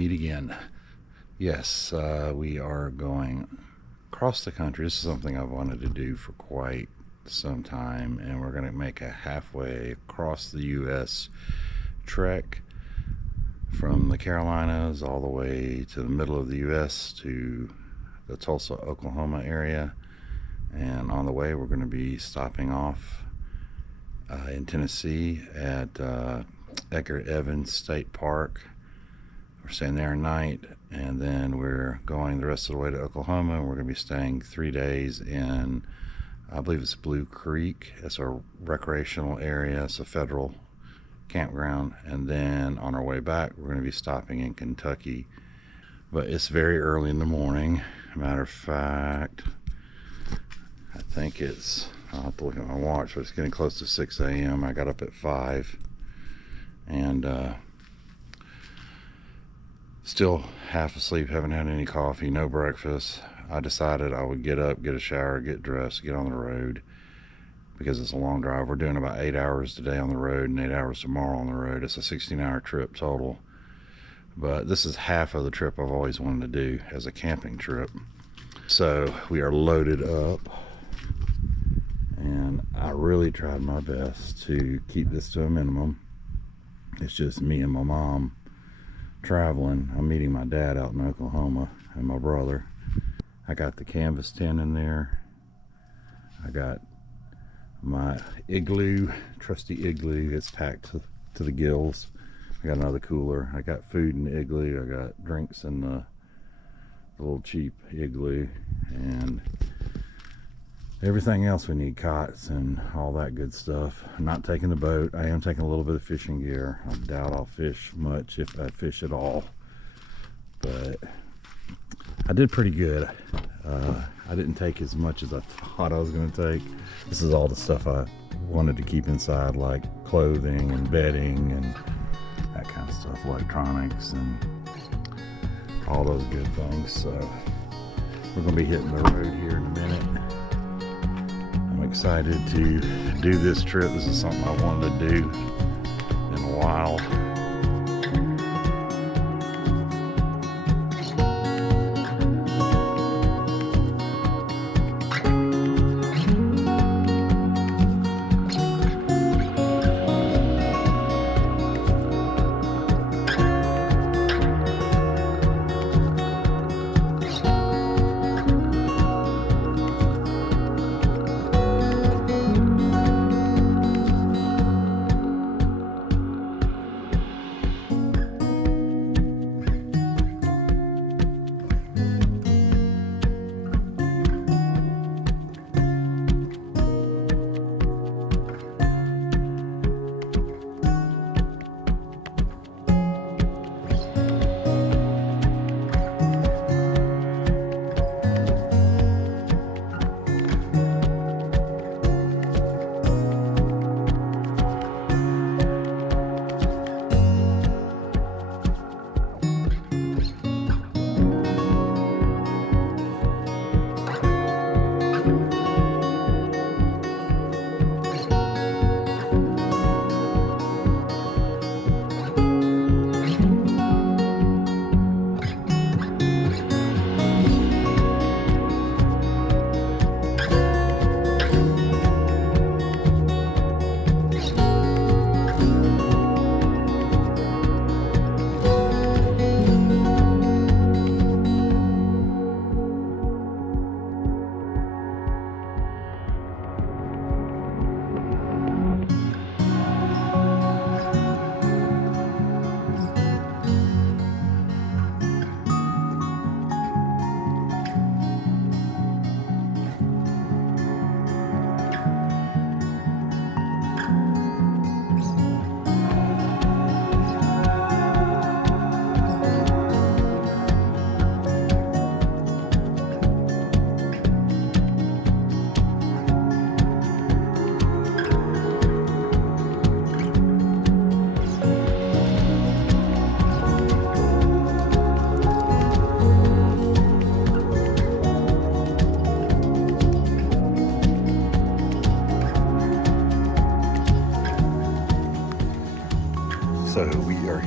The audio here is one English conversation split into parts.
meet again. Yes, we are going across the country. This is something I've wanted to do for quite some time, and we're going to make a halfway across the U.S. trek from the Carolinas all the way to the middle of the U.S. to the Tulsa, Oklahoma area. And on the way, we're going to be stopping off in Tennessee at Edgar Evans State Park. We're staying there a night, and then we're going the rest of the way to Oklahoma, and we're going to be staying 3 days in, I believe it's Blue Creek. It's a recreational area. It's a federal campground. And then on our way back, we're going to be stopping in Kentucky. But it's very early in the morning. Matter of fact, I think I'll have to look at my watch, but it's getting close to 6 a.m. I got up at 5 and still half asleep, haven't had any coffee, no breakfast. I decided I would get up, get a shower, get dressed, get on the road because it's a long drive. We're doing about 8 hours today on the road and 8 hours tomorrow on the road. It's a 16-hour trip total, but this is half of the trip I've always wanted to do as a camping trip. So we are loaded up, and I really tried my best to keep this to a minimum. It's just me and my mom traveling. I'm meeting my dad out in Oklahoma and my brother. I got the canvas tent in there. I got my igloo, trusty igloo. It's packed to the gills. I got another cooler. I got food in the igloo. I got drinks in the little cheap igloo, and everything else we need, cots and all that good stuff. I'm not taking the boat. I am taking a little bit of fishing gear. I doubt I'll fish much, if I fish at all, but I did pretty good. I didn't take as much as I thought I was going to take. This is all the stuff I wanted to keep inside, like clothing and bedding and that kind of stuff, electronics and all those good things. So we're going to be hitting the road here in a minute. I'm excited to do this trip. This is something I wanted to do in a while.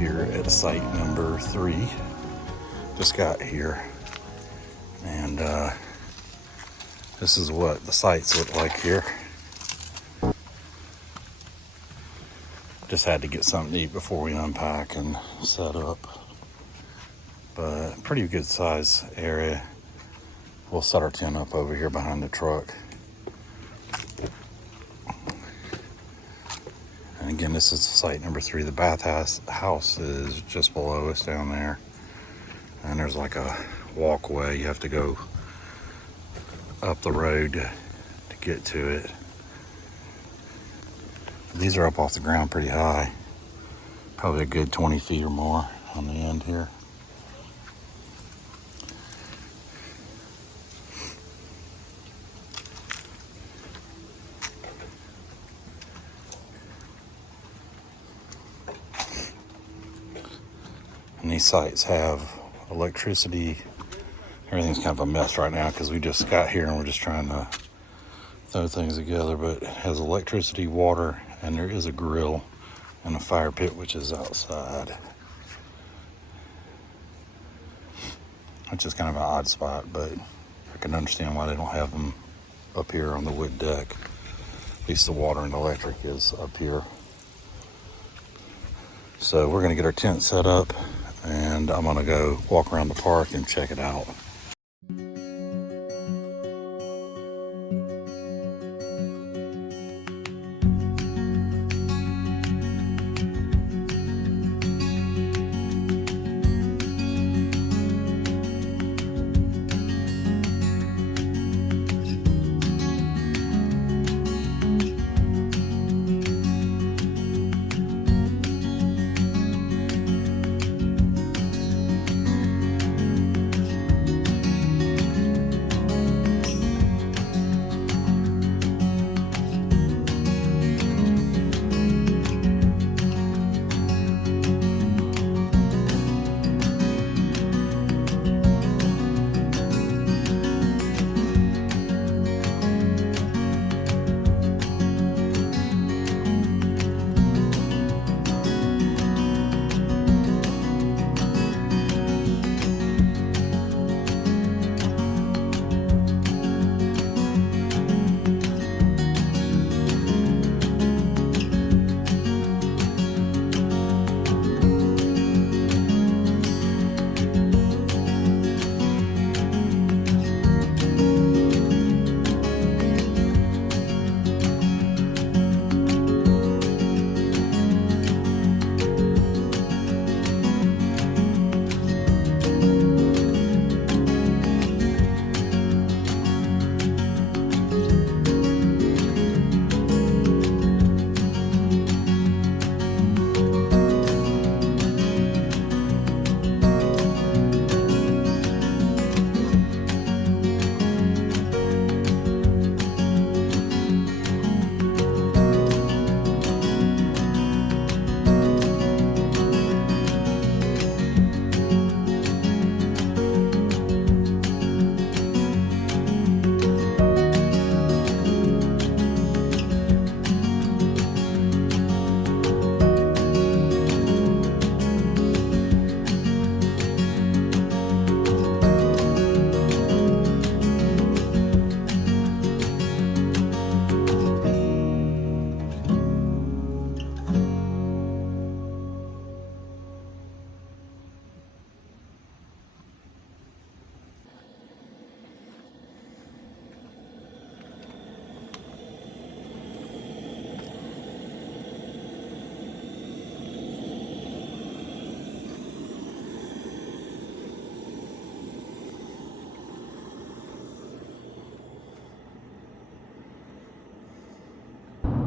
here at site number 3. Just got here, and this is what the sites look like here. Just had to get something to eat before we unpack and set up. But pretty good size area. We'll set our tent up over here behind the truck. And again, this is site number 3. The bathhouse is just below us down there. And there's like a walkway. You have to go up the road to get to it. These are up off the ground pretty high. Probably a good 20 feet or more on the end here. And these sites have electricity. Everything's kind of a mess right now because we just got here and we're just trying to throw things together, but it has electricity, water, and there is a grill and a fire pit which is outside. Which is kind of an odd spot, but I can understand why they don't have them up here on the wood deck. At least the water and electric is up here. So we're gonna get our tent set up, and I'm gonna go walk around the park and check it out.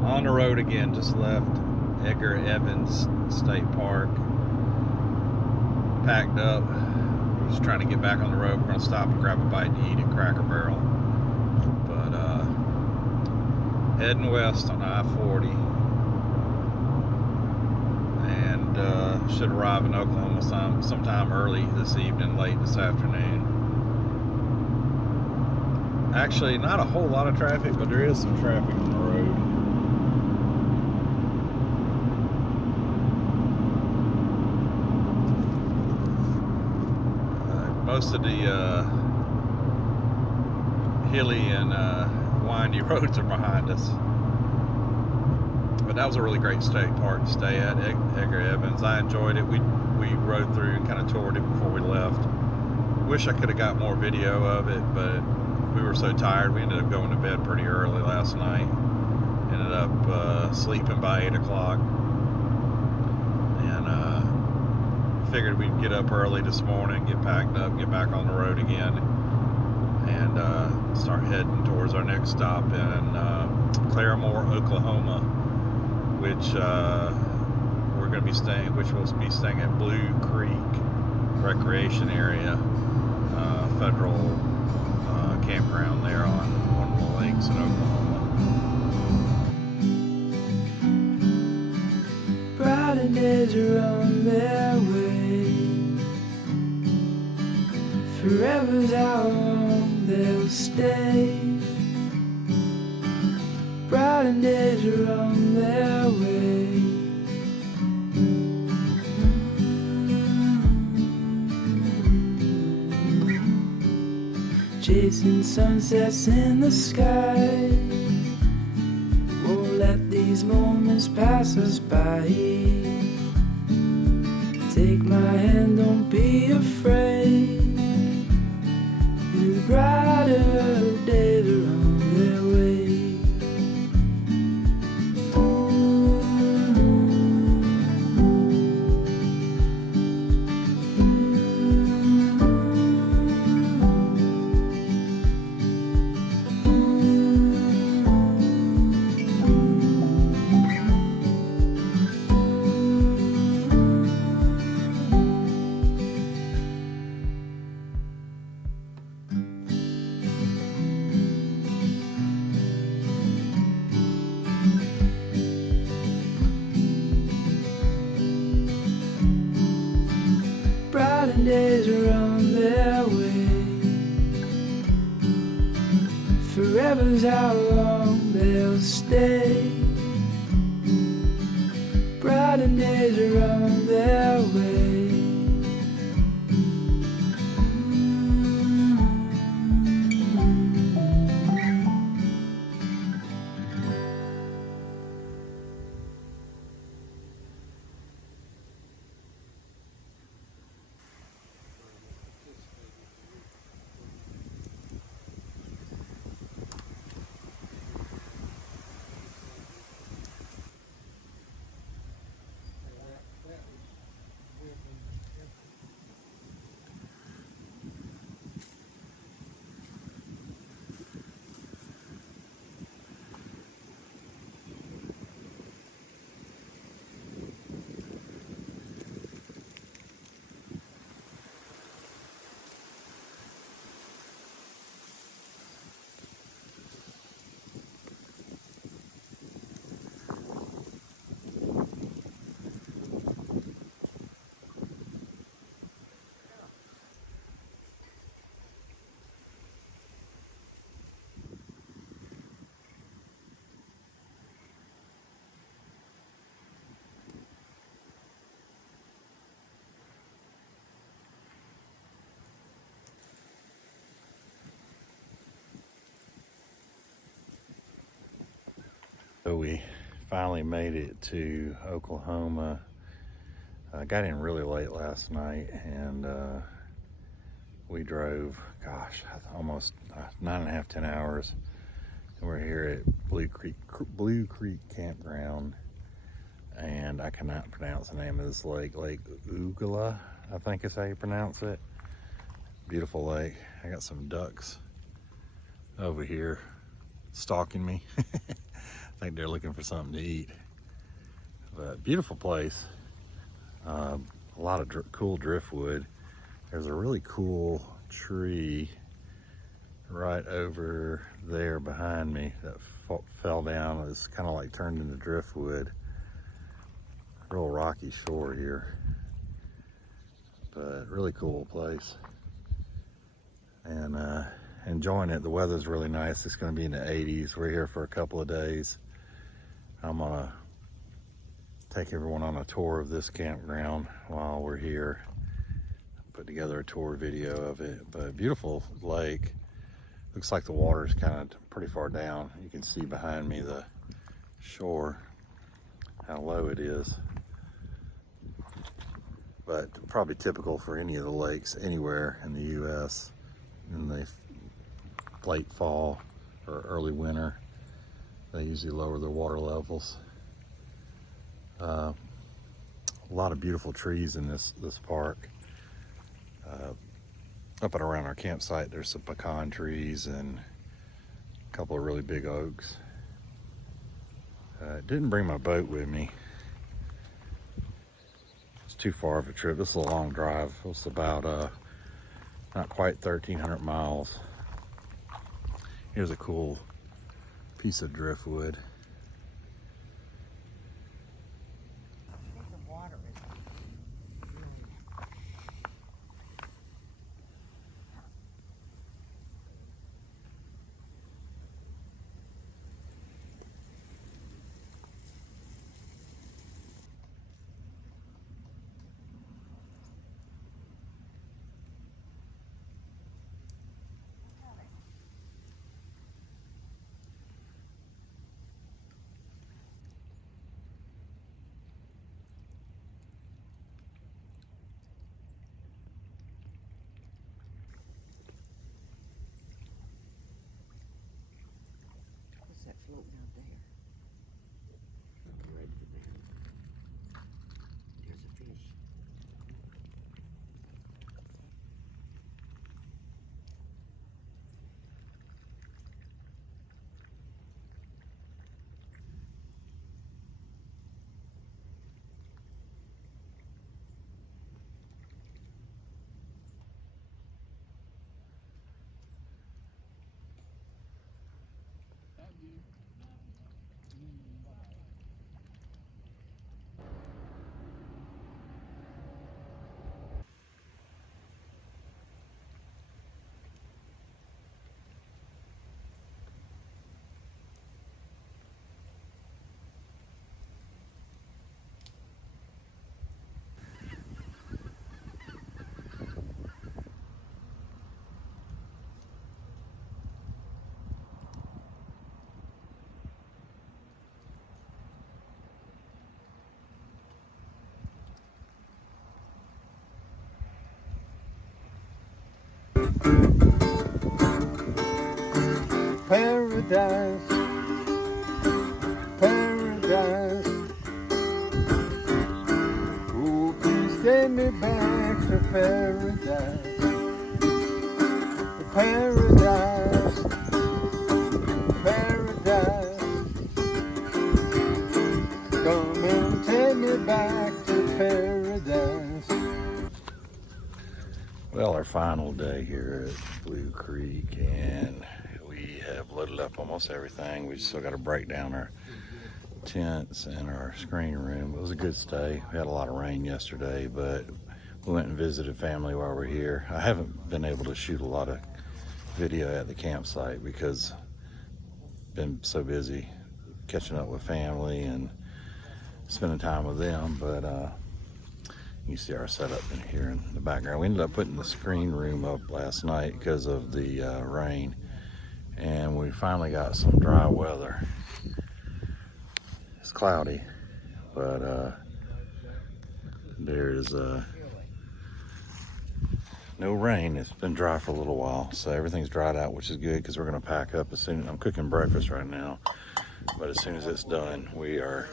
On the road again, just left Edgar Evans State Park. Packed up. Just trying to get back on the road. We're gonna stop and grab a bite to eat at Cracker Barrel. But heading west on I-40. And should arrive in Oklahoma sometime early this evening, late this afternoon. Actually, not a whole lot of traffic, but there is some traffic on the road. most of the hilly and windy roads are behind us. But that was a really great park to stay at, Edgar Evans. I enjoyed it. We rode through and kind of toured it before we left. Wish I could have got more video of it, but we were so tired. We ended up going to bed pretty early last night. Ended up sleeping by 8 o'clock. And figured we'd get up early this morning, get packed up, get back on the road again, and start heading towards our next stop in Claremore, Oklahoma, which we'll be staying at Blue Creek Recreation Area, federal campground there on one of the lakes in Oklahoma. Brighter days are on their way. Forever's how long they'll stay. Brighter days are on their way. Chasing sunsets in the sky. Won't let these moments pass us by. Take my hand, don't be afraid. The brighter days are on their way. Days are on their way. Forever's how long they'll stay. Brighter days are on their way. So we finally made it to Oklahoma. I got in really late last night, and we drove, gosh, almost 9.5, 10 hours. And we're here at Blue Creek Campground, and I cannot pronounce the name of this lake. Lake Oologah, I think is how you pronounce it. Beautiful lake. I got some ducks over here stalking me. I think they're looking for something to eat. But beautiful place. A lot of cool driftwood. There's a really cool tree right over there behind me that fell down. It's kind of like turned into driftwood. Real rocky shore here, but really cool place. And enjoying it. The weather's really nice. It's going to be in the 80s. We're here for a couple of days. I'm gonna take everyone on a tour of this campground while we're here. put together a tour video of it. But beautiful lake. Looks like the water's kind of pretty far down. You can see behind me the shore, how low it is. But probably typical for any of the lakes anywhere in the U.S. in the late fall or early winter. They usually lower their water levels. A lot of beautiful trees in this park. Up and around our campsite, there's some pecan trees and a couple of really big oaks. Didn't bring my boat with me. It's too far of a trip. This is a long drive. It's about not quite 1,300 miles. Here's a cool piece of driftwood. That floating out there. Right there. There's a fish. Paradise, paradise. Oh, please take me back to paradise. Paradise, paradise. Come and take me back to paradise. Well, our final day here at Blue Creek, and we have loaded up almost everything. We still got to break down our tents and our screen room. It was a good stay. We had a lot of rain yesterday, but we went and visited family while we're here. I haven't been able to shoot a lot of video at the campsite because I've been so busy catching up with family and spending time with them, but you see our setup in here in the background. We ended up putting the screen room up last night because of the rain, and we finally got some dry weather. It's cloudy, but there's no rain. It's been dry for a little while, so everything's dried out, which is good because we're going to pack up as soon. I'm cooking breakfast right now, but as soon as it's done, we are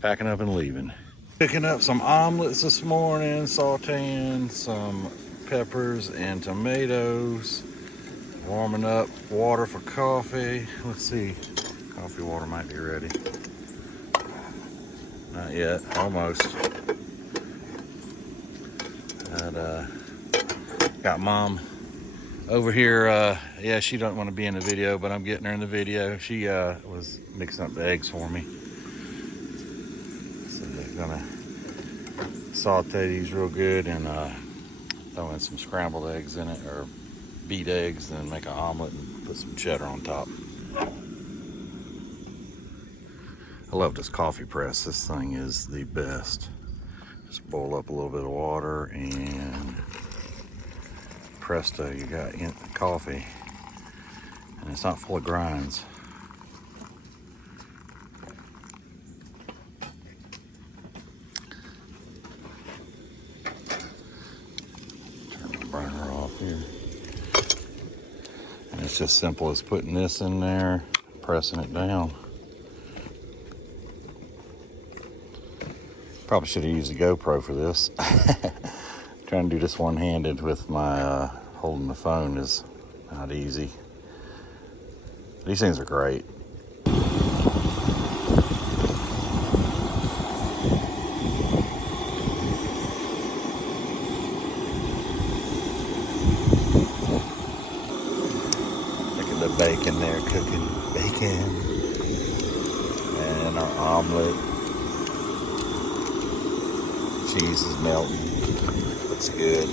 packing up and leaving. Picking up some omelets this morning, sauteing some peppers and tomatoes, warming up water for coffee. Let's see, coffee water might be ready. Not yet, almost. And got Mom over here. Yeah, she doesn't want to be in the video, but I'm getting her in the video. She was mixing up the eggs for me. Gonna saute these real good and throw in some scrambled eggs in it, or beat eggs, and make an omelet and put some cheddar on top. I love this coffee press. This thing is the best. Just boil up a little bit of water and presto, you got coffee. And it's not full of grinds. Turn the burner off here. And it's just simple as putting this in there, pressing it down. Probably should have used a GoPro for this. Trying to do this one-handed with my holding the phone is not easy. These things are great. Look at the bacon there cooking. Bacon. And our omelet. Cheese is melting. Looks good.